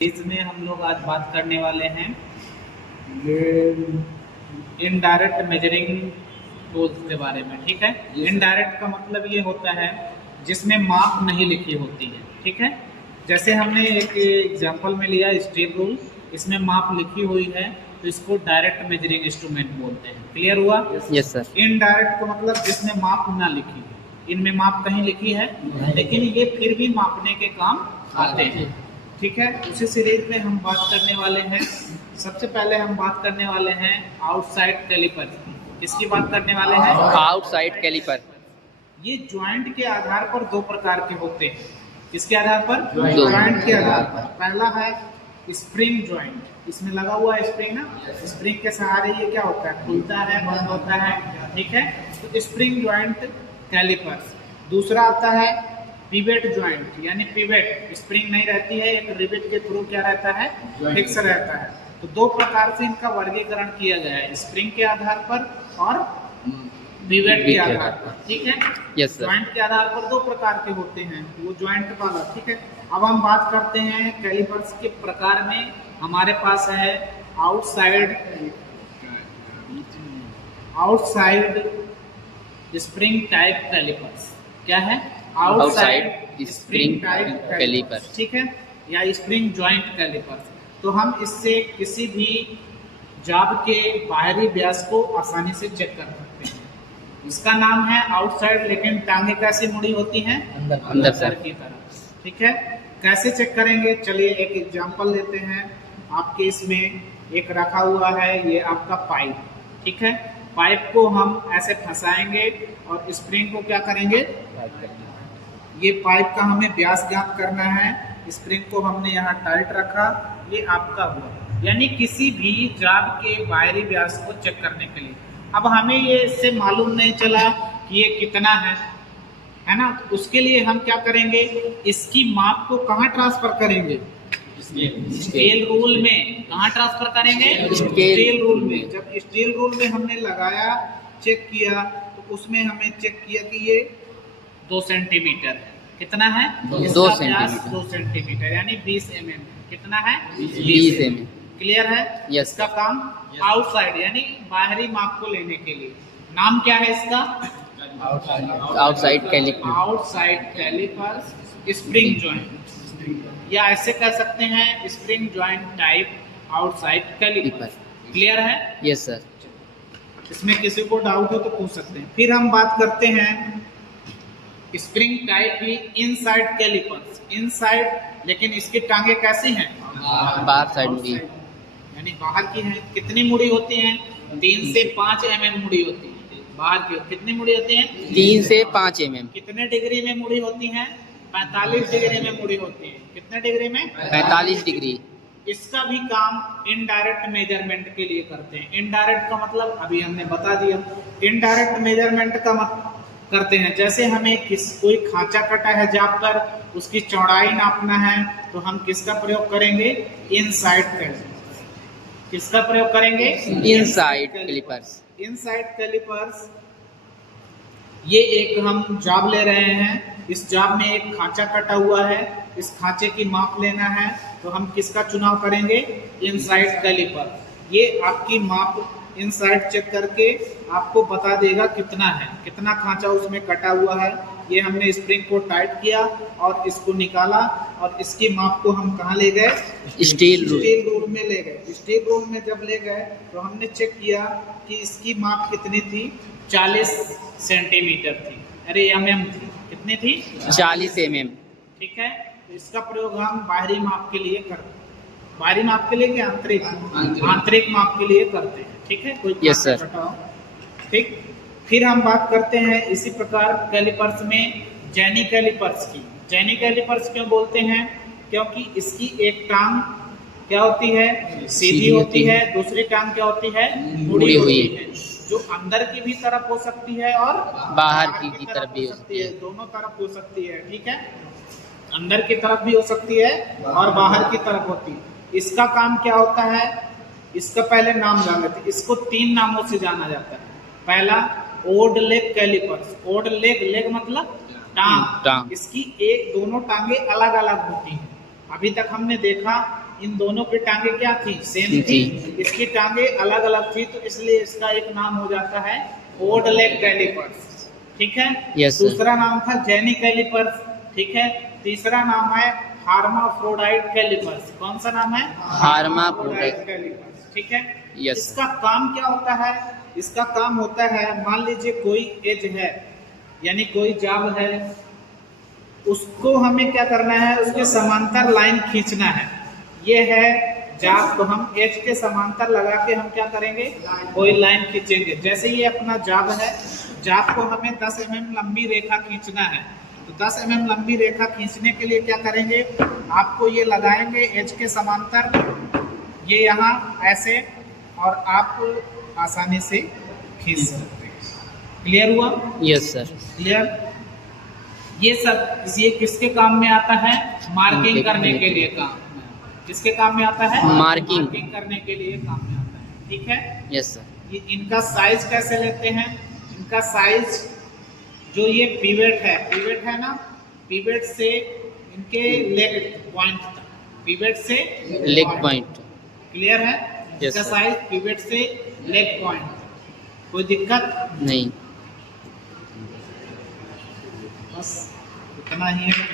इसमें हम लोग आज बात करने वाले हैं ये इनडायरेक्ट मेजरिंग टूल्स के बारे में। ठीक है, इनडायरेक्ट का मतलब ये होता है जिसमें माप नहीं लिखी होती है। ठीक है, जैसे हमने एक एग्जांपल में लिया स्टील रूल, इसमें माप लिखी हुई है तो इसको डायरेक्ट मेजरिंग इंस्ट्रूमेंट बोलते हैं। क्लियर हुआ? Yes sir. इनडायरेक्ट का मतलब जिसमें माप ना लिखी है, इनमें माप कहीं लिखी है लेकिन ये फिर भी मापने के काम आते हैं। ठीक है, उसी सीरीज में हम बात करने वाले हैं। सबसे पहले हम बात करने वाले हैं आउटसाइड कैलिपर की। किसकी बात करने वाले हैं? Outside caliper. ये ज्वाइंट के आधार पर दो प्रकार के होते हैं। किसके आधार पर? दो। ज्वाइंट के आधार पर। पहला है स्प्रिंग ज्वाइंट, इसमें लगा हुआ है स्प्रिंग ना, स्प्रिंग के सहारे ये क्या होता है, खुलता है, बंद होता है। ठीक है, तो स्प्रिंग ज्वाइंट कैलिपर। दूसरा आता है पिवेट ज्वाइंट, यानी पिवेट स्प्रिंग नहीं रहती है, एक रिवेट के थ्रू क्या रहता है, फिक्स रहता है। तो दो प्रकार से इनका वर्गीकरण किया गया है, स्प्रिंग के आधार पर और पिवेट के आधार पर। ठीक है, यस सर। ज्वाइंट के आधार पर दो प्रकार के होते हैं, वो ज्वाइंट वाला। ठीक है, अब हम बात करते हैं कैलिपर्स के प्रकार में। हमारे पास है आउटसाइड स्प्रिंग टाइप कैलिपर्स। क्या है? Outside spring type callipers. ठीक है, या स्प्रिंग ज्वाइंट कैलिपर्स। तो हम इससे किसी भी जॉब के बाहरी व्यास को आसानी से चेक कर सकते हैं। इसका नाम है आउटसाइड, लेकिन टांगे कैसे मुड़ी होती हैं? अंदर सर की तरफ। ठीक है, कैसे चेक करेंगे? चलिए एक एग्जांपल लेते हैं। आपके इसमें एक रखा हुआ है, ये आपका पाइप। ठीक है, पाइप को हम ऐसे फंसाएंगे और स्प्रिंग को क्या करेंगे, ये पाइप का हमें व्यास ज्ञात करना है। स्प्रिंग को हमने यहाँ टाइट रखा, ये आपका हुआ, यानी किसी भी जॉब के बाहरी व्यास को चेक करने के लिए। अब हमें ये इससे मालूम नहीं चला कि ये कितना है ना, तो उसके लिए हम क्या करेंगे, इसकी माप को कहाँ ट्रांसफर करेंगे? स्केल रूल में। कहाँ ट्रांसफर करेंगे? स्केल रूल में। जब स्केल रूल में हमने लगाया, चेक किया, तो उसमें हमें चेक किया कि ये 2 सेंटीमीटर है। कितना है? 2 सेंटीमीटर। 2 सेंटीमीटर यानी 20 mm। कितना है? 20 mm। क्लियर है? यस। इसका काम आउटसाइड यानी बाहरी माप को लेने के लिए। नाम क्या है इसका? Outside caliper. Outside caliper spring joint, या ऐसे कह सकते हैं spring joint type outside caliper. Clear है? Yes sir. इसमें किसी को डाउट हो तो पूछ सकते हैं। फिर हम बात करते हैं स्प्रिंग टाइप की इनसाइड कैलिपर्स। इनसाइड, लेकिन इसकी टांगे कैसी हैं? बाहर साइड मुड़ी, यानी बाहर की हैं। कितनी मुड़ी होती हैं? 3 से 5 mm मुड़ी होती है। बाहर की कितनी मुड़ी होती हैं? 3 से 5 mm। कितने डिग्री में मुड़ी होती हैं? 45 डिग्री में मुड़ी होती है। कितने डिग्री में? 45 डिग्री। इसका भी काम इनडायरेक्ट मेजरमेंट के लिए करते हैं। इनडायरेक्ट का मतलब अभी हमने बता दिया। इनडायरेक्ट मेजरमेंट का मतलब करते हैं, जैसे हमें कोई खांचा कटा है जहाँ पर उसकी चौड़ाई नापना है, तो हम किसका प्रयोग करेंगे? Inside callipers. किसका प्रयोग करेंगे? Inside callipers. Inside callipers. ये एक हम जॉब ले रहे हैं, इस जॉब में एक खांचा कटा हुआ है, इस खांचे की माप लेना है, तो हम किसका चुनाव करेंगे? Inside calliper. ये आपकी माप इनसाइड चेक करके आपको बता देगा कितना है, कितना खांचा उसमें कटा हुआ है। ये हमने स्प्रिंग को टाइट किया और इसको निकाला, और इसकी माप को हम कहाँ ले गए? स्टील रूल में ले गए। स्टील रूल में जब ले गए तो हमने चेक किया कि इसकी माप कितनी थी? 40 सेंटीमीटर थी। अरे mm थी। कितनी थी? 40 mm। ठीक है, तो इसका प्रयोग हम बाहरी माप के लिए करते हैं। बाहरी माप के लिए क्या? आंतरिक माप के लिए करते हैं। ठीक है, कोई यस सर। ठीक, फिर हम बात करते हैं इसी प्रकार कैलिपर्स में जैनी कैलिपर्स की। जैनी कैलिपर्स क्यों बोलते हैं? क्योंकि इसकी एक टांग क्या होती है? सीधी होती है, दूसरी टांग क्या होती है? मुड़ी हुई है, जो अंदर की भी तरफ हो सकती है और बाहर की तरफ भी हो सकती है। दोनों तरफ हो सकती है। ठीक है, अंदर की तरफ भी हो सकती है और बाहर की तरफ होती है। इसका काम क्या होता है? इसका पहले नाम जान लेते हैं। इसको 3 नामों से जाना जाता है। पहला odd leg callipers. Odd leg मतलब टांग। इसकी दोनों टांगे अलग अलग होती हैं। अभी तक हमने देखा इन दोनों की टांगे क्या थी, सेम थी, जी। इसकी टांगे अलग अलग थी, तो इसलिए इसका एक नाम हो जाता है ओड लेग कैलिपर्स, ठीक है। Yes, sir. दूसरा नाम था जेनी कैलिपर्स, ठीक है। तीसरा नाम है हार्माफ्रोडाइट कैलिपर्स। कौन सा नाम है? हार्माफ्रोडाइट कैलिपर्स, ठीक है। Yes, sir. इसका काम क्या होता है? इसका काम होता है, मान लीजिए कोई एज है, यानी कोई जाब है, उसको हमें क्या करना है, उसके समांतर लाइन खींचना है। ये है जाब, तो हम एज के समांतर लगा के हम क्या करेंगे, कोई लाइन खींचेंगे। जैसे ये अपना जाब है, जाब को हमें 10 mm लंबी रेखा खींचना है, तो 10 mm लंबी रेखा खींचने के लिए क्या करेंगे, आपको ये लगाएंगे एज के समांतर, ये यहाँ ऐसे, और आप आसानी से खींच सकते हैं। क्लियर हुआ? Yes sir. क्लियर। ये सब ये किसके काम में आता है? मार्किंग करने के लिए काम में। किसके काम में आता है? मार्किंग करने के लिए काम में आता है, ठीक है। Yes sir. इनका साइज कैसे लेते हैं? इनका साइज, जो ये पिवेट है ना, पिवेट से इनके लेग पॉइंट तक, पिवेट से लेग पॉइंट। क्लियर है? Yes, इसका sir. साइज पिवेट से लेग पॉइंट, कोई दिक्कत नहीं। बस इतना ही है।